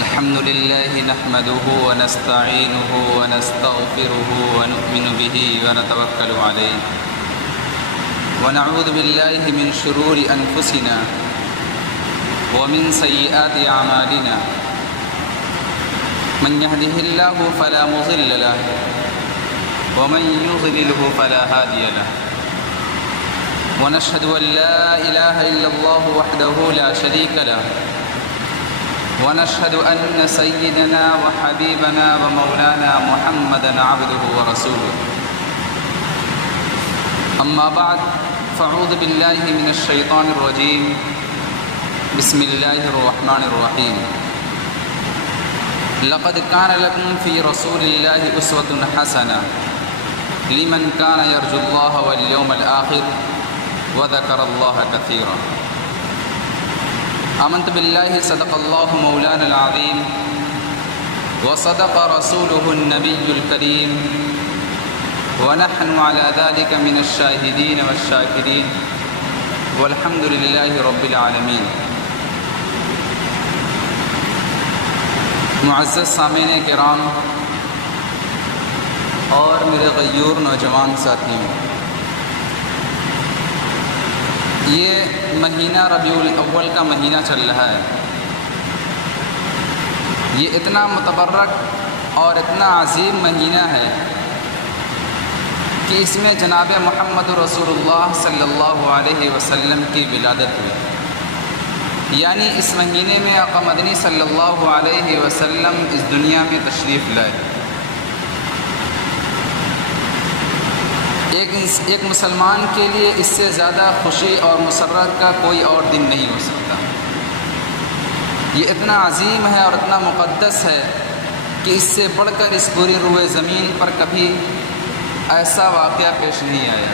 الحمد لله نحمده ونستعينه ونستغفره ونؤمن به ونتوكل عليه ونعوذ بالله من شرور أنفسنا ومن سيئات أعمالنا من يهده الله فلا مضل له ومن يضلله فلا هادي له ونشهد أن لا إله إلا الله وحده لا شريك له ونشهد أن سيدنا وحبيبنا ومولانا محمدا عبده ورسوله أما بعد فأعوذ بالله من الشيطان الرجيم بسم الله الرحمن الرحيم لقد كان لكم في رسول الله أسوة حسنة لمن كان يرجو الله واليوم الآخر وذكر الله كثيرا آمنت بالله صدق الله مولانا العظيم وصدق رسوله النبي الكريم ونحن على ذلك من الشاهدين والشاكرين والحمد لله رب العالمين. معزز سامعین کرام اور میرے غیور نوجوان ساتھیوں، یہ مہینہ ربیع الاول کا مہینہ چل رہا ہے. یہ اتنا متبرک اور اتنا عظیم مہینہ ہے کہ اس میں جناب محمد رسول اللہ صلی اللہ علیہ وسلم کی ولادت ہوئی. یعنی اس مہینے میں آقا مدنی صلی اللہ علیہ وسلم اس دنیا میں تشریف لائے. ایک مسلمان کے لیے اس سے زیادہ خوشی اور مسرت کا کوئی اور دن نہیں ہو سکتا. یہ اتنا عظیم ہے اور اتنا مقدس ہے کہ اس سے بڑھ کر اس پوری روئے زمین پر کبھی ایسا واقعہ پیش نہیں آیا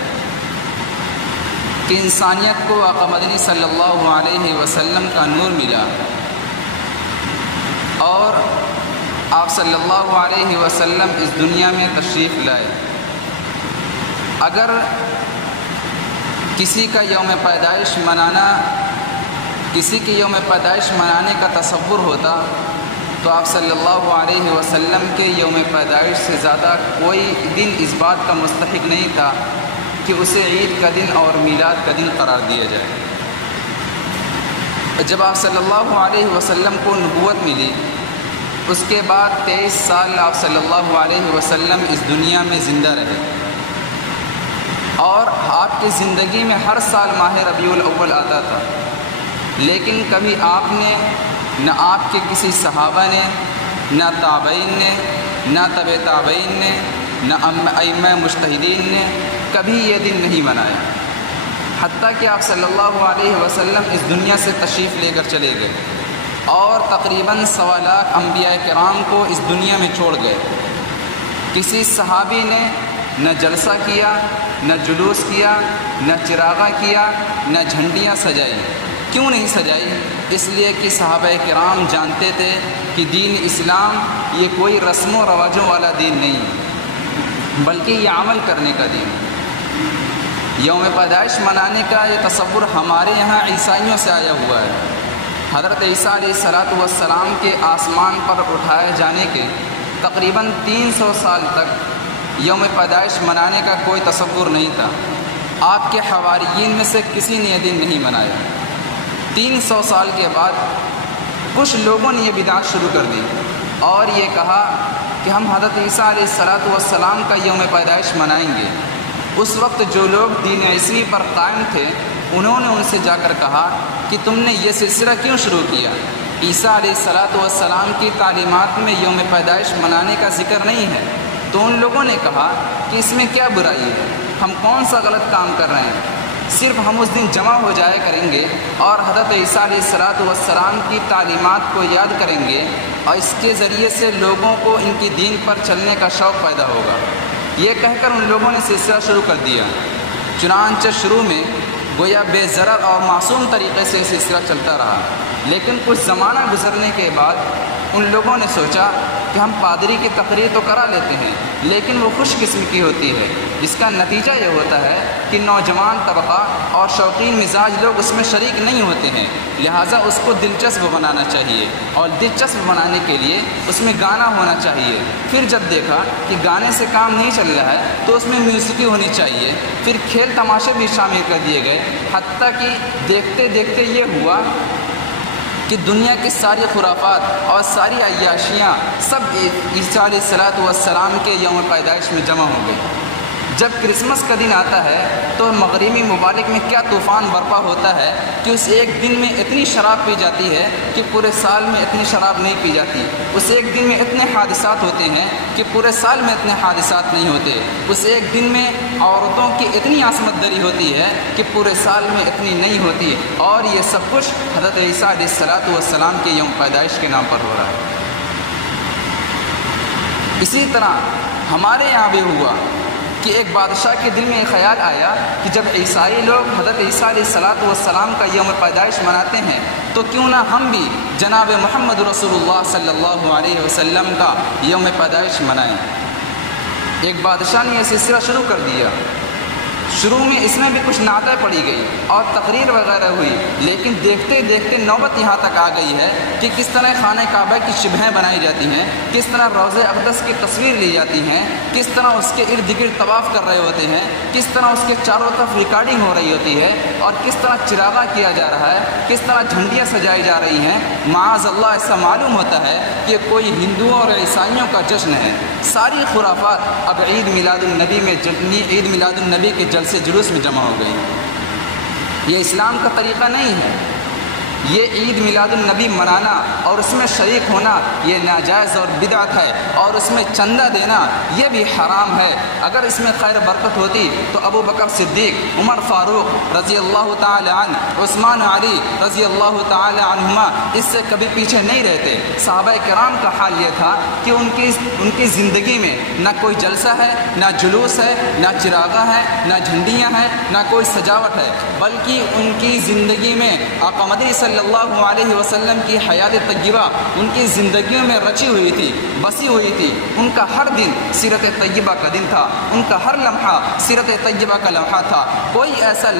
کہ انسانیت کو آقا مدنی صلی اللہ علیہ وسلم کا نور ملا اور آپ صلی اللہ علیہ وسلم اس دنیا میں تشریف لائے. اگر کسی کا یوم پیدائش منانے کا تصور ہوتا تو آپ صلی اللہ علیہ وسلم کے یوم پیدائش سے زیادہ کوئی دن اس بات کا مستحق نہیں تھا کہ اسے عید کا دن اور میلاد کا دن قرار دیا جائے. جب آپ صلی اللہ علیہ وسلم کو نبوت ملی، اس کے بعد 23 سال آپ صلی اللہ علیہ وسلم اس دنیا میں زندہ رہے اور آپ کی زندگی میں ہر سال ماہ ربیع الاول آتا تھا، لیکن کبھی آپ نے نہ آپ کے کسی صحابہ نے، نہ تابعین نے، نہ تبع تابعین نے، نہ ائمہ مجتہدین نے کبھی یہ دن نہیں منایا. حتیٰ کہ آپ صلی اللہ علیہ وسلم اس دنیا سے تشریف لے کر چلے گئے اور تقریباً 1.25 لاکھ انبیاء کرام کو اس دنیا میں چھوڑ گئے. کسی صحابی نے نہ جلسہ کیا، نہ جلوس کیا، نہ چراغاں کیا، نہ جھنڈیاں سجائی. کیوں نہیں سجائی؟ اس لیے کہ صحابہ کرام جانتے تھے کہ دین اسلام یہ کوئی رسم و رواجوں والا دین نہیں ہے، بلکہ یہ عمل کرنے کا دین ہے. یوم پیدائش منانے کا یہ تصور ہمارے یہاں عیسائیوں سے آیا ہوا ہے. حضرت عیسیٰ علیہ السلام کے آسمان پر اٹھائے جانے کے تقریباً 300 سال تک یوم پیدائش منانے کا کوئی تصور نہیں تھا. آپ کے حواریین میں سے کسی نے یہ دن نہیں منایا. 300 سال کے بعد کچھ لوگوں نے یہ بدعت شروع کر دی اور یہ کہا کہ ہم حضرت عیسیٰ علیہ السلام کا یوم پیدائش منائیں گے. اس وقت جو لوگ دین عیسوی پر قائم تھے انہوں نے ان سے جا کر کہا کہ تم نے یہ سلسلہ کیوں شروع کیا؟ عیسیٰ علیہ السلام کی تعلیمات میں یوم پیدائش منانے کا ذکر نہیں ہے. تو ان لوگوں نے کہا کہ اس میں کیا برائی ہے، ہم کون سا غلط کام کر رہے ہیں؟ صرف ہم اس دن جمع ہو جایا کریں گے اور حضرت عیسیٰ علیہ السلام کی تعلیمات کو یاد کریں گے اور اس کے ذریعے سے لوگوں کو ان کی دین پر چلنے کا شوق پیدا ہوگا. یہ کہہ کر ان لوگوں نے سلسلہ شروع کر دیا. چنانچہ شروع میں گویا بے ضرر اور معصوم طریقے سے سلسلہ چلتا رہا، لیکن کچھ زمانہ گزرنے کے بعد ان لوگوں نے سوچا کہ ہم پادری کی تقریر تو کرا لیتے ہیں لیکن وہ خوش قسم کی ہوتی ہے، جس کا نتیجہ یہ ہوتا ہے کہ نوجوان طبقہ اور شوقین مزاج لوگ اس میں شریک نہیں ہوتے ہیں، لہٰذا اس کو دلچسپ بنانا چاہیے، اور دلچسپ بنانے کے لیے اس میں گانا ہونا چاہیے۔ پھر جب دیکھا کہ گانے سے کام نہیں چل رہا ہے تو اس میں موسیقی ہونی چاہیے، پھر کھیل تماشے بھی شامل کر دیے گئے، حتیٰ کہ دیکھتے دیکھتے یہ ہوا کہ دنیا کی ساری خرافات اور ساری عیاشیاں سب عیسیٰ علیہ السلام کے یوم پیدائش میں جمع ہو گئی۔ جب کرسمس کا دن آتا ہے تو مغربی ممالک میں کیا طوفان برپا ہوتا ہے کہ اس ایک دن میں اتنی شراب پی جاتی ہے کہ پورے سال میں اتنی شراب نہیں پی جاتی، اس ایک دن میں اتنے حادثات ہوتے ہیں کہ پورے سال میں اتنے حادثات نہیں ہوتے، اس ایک دن میں عورتوں کی اتنی عصمت دری ہوتی ہے کہ پورے سال میں اتنی نہیں ہوتی، اور یہ سب کچھ حضرت عیسیٰ علیہ السلام کے یوم پیدائش کے نام پر ہو رہا ہے۔ اسی طرح ہمارے یہاں بھی ہوا کہ ایک بادشاہ کے دل میں یہ خیال آیا کہ جب عیسائی لوگ حضرت عیسیٰ علیہ السلام کا یوم پیدائش مناتے ہیں تو کیوں نہ ہم بھی جناب محمد رسول اللہ صلی اللہ علیہ وسلم کا یوم پیدائش منائیں۔ ایک بادشاہ نے یہ سلسلہ شروع کر دیا۔ شروع میں اس میں بھی کچھ نعتیں پڑھی گئی اور تقریر وغیرہ ہوئی، لیکن دیکھتے دیکھتے نوبت یہاں تک آ گئی ہے کہ کس طرح خانہ کعبہ کی شبہیں بنائی جاتی ہیں، کس طرح روضہ اقدس کی تصویر لی جاتی ہیں، کس طرح اس کے ارد گرد طواف کر رہے ہوتے ہیں، کس طرح اس کے چاروں طرف ریکارڈنگ ہو رہی ہوتی ہے، اور کس طرح چراغاں کیا جا رہا ہے، کس طرح جھنڈیاں سجائی جا رہی ہیں۔ معاذ اللہ ایسا معلوم ہوتا ہے کہ کوئی ہندوؤں اور عیسائیوں کا جشن ہے۔ ساری خرافات اب عید میلاد النبی کے جلسے جلوس میں جمع ہو گئی۔ یہ اسلام کا طریقہ نہیں ہے۔ یہ عید میلاد النبی منانا اور اس میں شریک ہونا یہ ناجائز اور بدعت ہے، اور اس میں چندہ دینا یہ بھی حرام ہے۔ اگر اس میں خیر برکت ہوتی تو ابو بکر صدیق، عمر فاروق رضی اللہ تعالی عنہ، عثمان علی رضی اللہ تعالی عنہما اس سے کبھی پیچھے نہیں رہتے۔ صحابہ کرام کا حال یہ تھا کہ ان کی زندگی میں نہ کوئی جلسہ ہے، نہ جلوس ہے، نہ چراغاں ہے، نہ جھنڈیاں ہیں، نہ کوئی سجاوٹ ہے، بلکہ ان کی زندگی میں آقا مدنی صلی اللہ علیہ وسلم کی حیات طیبہ ان کی زندگیوں میں رچی ہوئی تھی، بسی ہوئی تھی۔ ان کا ہر دن سیرت طیبہ کا دن تھا، ان کا ہر لمحہ سیرت طیبہ کا لمحہ تھا۔ کوئی ایسا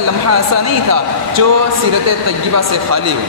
لمحہ ایسا نہیں تھا جو سیرت طیبہ سے خالی ہو۔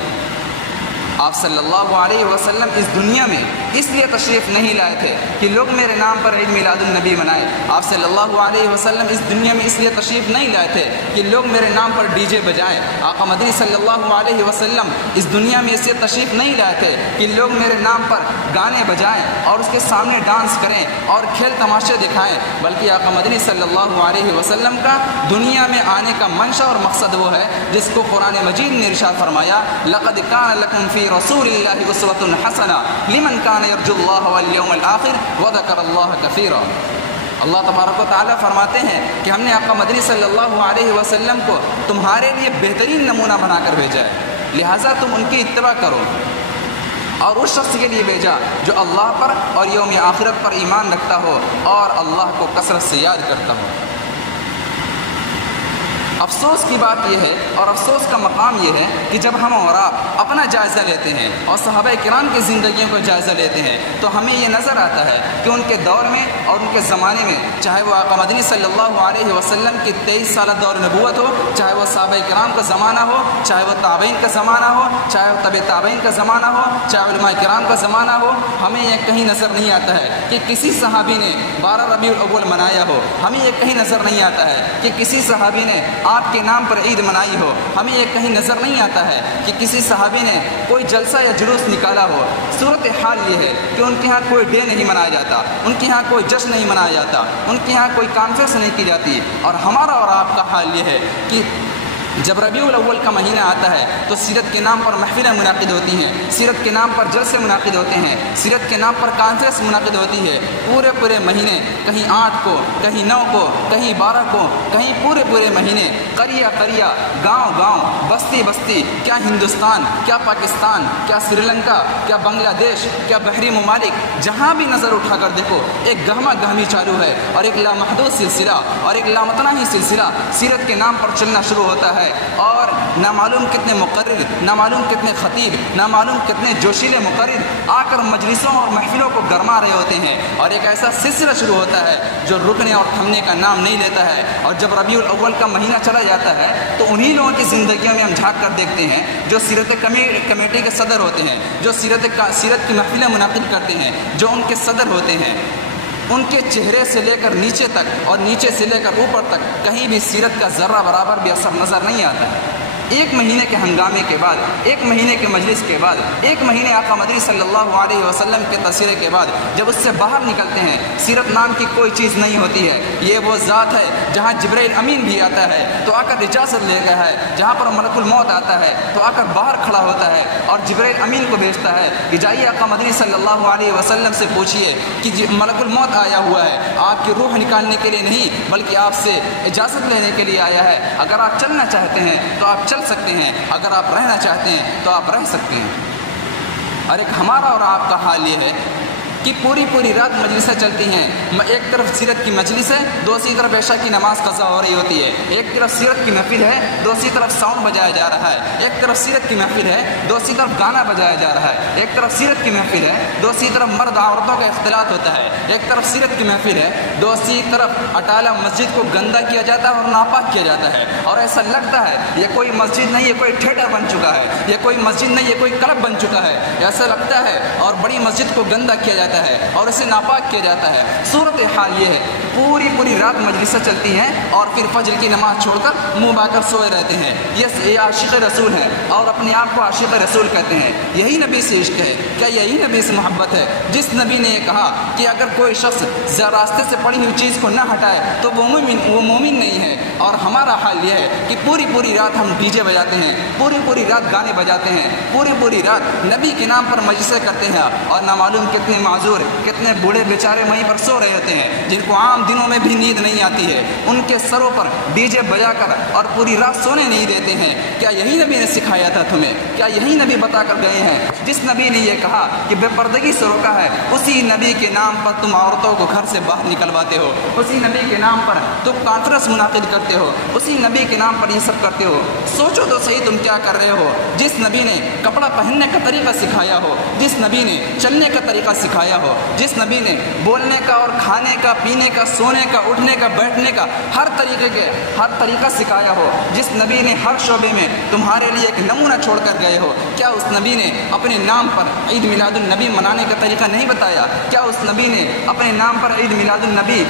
آپ صلی اللہ علیہ وسلم اس دنیا میں اس لیے تشریف نہیں لائے تھے کہ لوگ میرے نام پر عید میلاد النبی منائیں۔ آپ صلی اللہ علیہ وسلم اس دنیا میں اس لیے تشریف نہیں لائے تھے کہ لوگ میرے نام پر ڈی جے بجائیں۔ آقا مدنی صلی اللہ علیہ وسلم اس دنیا میں اس لیے تشریف نہیں لائے تھے کہ لوگ میرے نام پر گانے بجائیں اور اس کے سامنے ڈانس کریں اور کھیل تماشے دکھائیں، بلکہ آقا مدنی صلی اللہ علیہ وسلم کا دنیا میں آنے کا منشا اور مقصد وہ ہے جس کو قرآن مجید نے ارشاد فرمایا، لقد کان لکم فی رسول اللہ اسوۃ حسنہ لمن کان یرجو اللہ والیوم الآخر وذکر اللہ کثیرا۔ اللہ تبارک و تعالیٰ فرماتے ہیں کہ ہم نے آقا مدنی صلی اللہ علیہ وسلم کو تمہارے لیے بہترین نمونہ بنا کر بھیجا ہے، لہٰذا تم ان کی اتباع کرو، اور اس شخص کے لیے بھیجا جو اللہ پر اور یوم آخرت پر ایمان رکھتا ہو اور اللہ کو کثرت سے یاد کرتا ہو۔ افسوس کی بات یہ ہے اور افسوس کا مقام یہ ہے کہ جب ہم اور آپ اپنا جائزہ لیتے ہیں اور صحابہ کرام کی زندگیوں کا جائزہ لیتے ہیں تو ہمیں یہ نظر آتا ہے کہ ان کے دور میں اور ان کے زمانے میں، چاہے وہ آقا مدنی صلی اللہ علیہ وسلم کی 23 سالہ دور نبوت ہو، چاہے وہ صحابہ کرام کا زمانہ ہو، چاہے وہ تابعین کا زمانہ ہو، چاہے وہ تبع تابعین کا زمانہ ہو، چاہے علماء کرام کا زمانہ ہو، ہمیں یہ کہیں نظر نہیں آتا ہے کہ کسی صحابی نے 12 ربیع الاول منایا ہو۔ ہمیں یہ کہیں نظر نہیں آتا ہے کہ کسی صحابی نے آپ کے نام پر عید منائی ہو۔ ہمیں یہ کہیں نظر نہیں آتا ہے کہ کسی صحابی نے کوئی جلسہ یا جلوس نکالا ہو۔ صورتحال یہ ہے کہ ان کے ہاں کوئی ڈے نہیں منایا جاتا، ان کے ہاں کوئی جشن نہیں منایا جاتا، ان کے ہاں کوئی کانفرنس نہیں کی جاتی، اور ہمارا اور آپ کا حال یہ ہے کہ جب ربیع الاول کا مہینہ آتا ہے تو سیرت کے نام پر محفلیں منعقد ہوتی ہیں، سیرت کے نام پر جلسے منعقد ہوتے ہیں، سیرت کے نام پر کانفرنس منعقد ہوتی ہے۔ پورے مہینے، کہیں 8 کو، کہیں 9 کو، کہیں 12 کو، کہیں پورے مہینے، قریہ گاؤں بستی، کیا ہندوستان، کیا پاکستان، کیا سری لنکا، کیا بنگلہ دیش، کیا بحری ممالک، جہاں بھی نظر اٹھا کر دیکھو ایک گہما گہمی چالو ہے، اور ایک لامحدود سلسلہ اور ایک لامتناہی سلسلہ سیرت کے نام پر چلنا شروع ہوتا ہے، اور نہ معلوم کتنے مقرر، نہ معلوم کتنے خطیب، نہ معلوم کتنے جوشیلے مقرر آ کر مجلسوں اور محفلوں کو گرما رہے ہوتے ہیں، اور ایک ایسا سلسلہ شروع ہوتا ہے جو رکنے اور تھمنے کا نام نہیں لیتا ہے۔ اور جب ربیع الاول کا مہینہ چلا جاتا ہے تو انہی لوگوں کی زندگیوں میں ہم جھانک کر دیکھتے ہیں جو سیرت کمیٹی کے صدر ہوتے ہیں، جو سیرت کی محفلیں منعقد کرتے ہیں، جو ان کے صدر ہوتے ہیں، ان کے چہرے سے لے کر نیچے تک اور نیچے سے لے کر اوپر تک کہیں بھی سیرت کا ذرہ برابر بھی اثر نظر نہیں آتا ہے۔ ایک مہینے کے ہنگامے کے بعد، ایک مہینے کے مجلس کے بعد، ایک مہینے آقا مدنی صلی اللہ علیہ وسلم کے تذکرے کے بعد جب اس سے باہر نکلتے ہیں، سیرت نام کی کوئی چیز نہیں ہوتی ہے۔ یہ وہ ذات ہے جہاں جبرائیل امین بھی آتا ہے تو آ کر اجازت لے گیا ہے، جہاں پر ملک الموت آتا ہے تو آ کر باہر کھڑا ہوتا ہے اور جبرائیل امین کو بھیجتا ہے کہ جائیے آقا مدنی صلی اللہ علیہ وسلم سے پوچھیے کہ ملک الموت آیا ہوا ہے، آپ کی روح نکالنے کے لیے نہیں بلکہ آپ سے اجازت لینے کے لیے آیا ہے۔ اگر آپ چلنا چاہتے ہیں تو آپ چل سکتے ہیں، اگر آپ رہنا چاہتے ہیں تو آپ رہ سکتے ہیں۔ اور ایک ہمارا اور آپ کا حال یہ ہے کہ پوری رات مجلسیں چلتی ہیں، ایک طرف سیرت کی مجلس ہے، دوسری طرف عشاء کی نماز قضا ہو رہی ہوتی ہے، ایک طرف سیرت کی محفل ہے، دوسری طرف ساؤنڈ بجایا جا رہا ہے، ایک طرف سیرت کی محفل ہے، دوسری طرف گانا بجایا جا رہا ہے، ایک طرف سیرت کی محفل ہے، دوسری طرف مرد عورتوں کا اختلاط ہوتا ہے، ایک طرف سیرت کی محفل ہے، دوسری طرف اٹالہ مسجد کو گندا کیا جاتا ہے اور ناپاک کیا جاتا ہے، اور ایسا لگتا ہے یہ کوئی مسجد نہیں، یہ کوئی تھیٹر بن چکا ہے، یہ کوئی مسجد نہیں، یہ کوئی کلب بن چکا ہے، ایسا لگتا ہے، اور بڑی مسجد کو گندا کیا جاتا ہے اور اسے ناپاک کیا جاتا ہے۔ صورتحال یہ ہے پوری رات مجلسیں چلتی ہیں اور پھر فجر کی نماز چھوڑ کر منہ با کر سوئے رہتے ہیں۔ یہ عاشق رسول ہیں اور اپنے آپ کو عاشق رسول کہتے ہیں۔ یہی نبی سے عشق ہے؟ کیا یہی نبی سے محبت ہے؟ جس نبی نے یہ کہا کہ اگر کوئی شخص راستے سے پڑی ہوئی چیز کو نہ ہٹائے تو وہ مومن نہیں ہے۔ اور ہمارا حال یہ ہے کہ پوری رات ہم ڈی جے بجاتے ہیں، پوری رات گانے بجاتے ہیں، پوری رات نبی کے نام پر مجلسیں کرتے ہیں، اور نہ معلوم کتنے معذور، کتنے بوڑھے بیچارے وہیں پر سو رہے ہوتے ہیں جن کو عام دنوں میں بھی نیند نہیں آتی ہے، ان کے سروں پر ڈی جے بجا کر اور پوری رات سونے نہیں دیتے ہیں۔ کیا یہی نبی نے سکھایا تھا تمہیں؟ کیا یہی نبی بتا کر گئے ہیں؟ جس نبی نے یہ کہا کہ بے پردگی سے روکا ہے، اسی نبی کے نام پر تم عورتوں کو گھر سے باہر نکلواتے ہو، اسی نبی کے نام پر تم کانفرنس منعقد کرتے ہو، اسی نبی کے نام پر یہ سب کرتے ہو۔ سوچو تو صحیح تم کیا کر رہے ہو۔ جس نبی نے کپڑا پہننے کا طریقہ سکھایا ہو، جس نبی نے چلنے کا طریقہ سکھایا ہو، جس نبی نے بولنے کا اور کھانے کا، پینے کا، سونے کا، اٹھنے کا، بیٹھنے کا ہر طریقہ سکھایا ہو، جس نبی نے ہر شعبے میں تمہارے لیے ایک نمونہ چھوڑ کر گئے ہو، کیا اس نبی نے اپنے نام پر عید میلاد النبی منانے کا طریقہ نہیں بتایا؟ کیا اس نبی نے اپنے نام پر عید میلاد النبی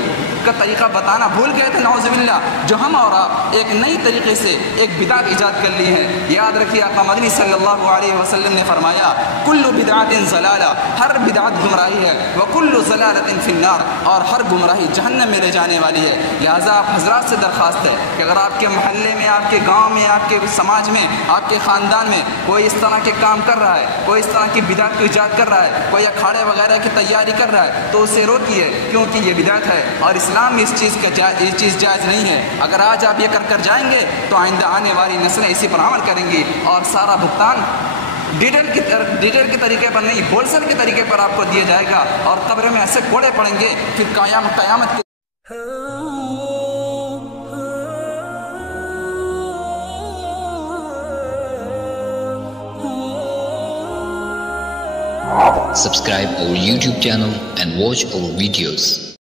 کا طریقہ بتانا بھول گئے تھے؟ نعوذ باللہ، جو ہم اور آپ ایک نئی طریقے سے ایک بدعت ایجاد کر لی ہے۔ یاد رکھیے آقا مدنی صلی اللہ علیہ وسلم نے فرمایا کل بدعت ضلالہ، ہر بدعت گمراہی ہے، وکل ضلالۃ فی النار، اور ہر گمراہی جہنم میں لے جانے والی ہے۔ لہٰذا آپ حضرات سے درخواست ہے کہ اگر آپ کے محلے میں، آپ کے گاؤں میں، آپ کے سماج میں، آپ کے خاندان میں کوئی اس طرح کے کام کر رہا ہے، کوئی اس طرح کی بدعت کو ایجاد کر رہا ہے، کوئی اکھاڑے وغیرہ کی تیاری کر رہا ہے تو اسے روکیے، کیونکہ یہ بدعت ہے اور اسلام میں اس چیز جائز نہیں ہے۔ اگر آج آپ یہ کر جائیں گے تو آئندہ آنے والی نسلیں اسی پر عمل کریں گی اور سارا بھگتان ڈیٹیل کے طریقے پر نہیں، ہول کے طریقے پر آپ کو دیا جائے گا اور قبر میں ایسے کوڑے پڑیں گے پھر قیامت کی Subscribe our YouTube channel and watch our videos.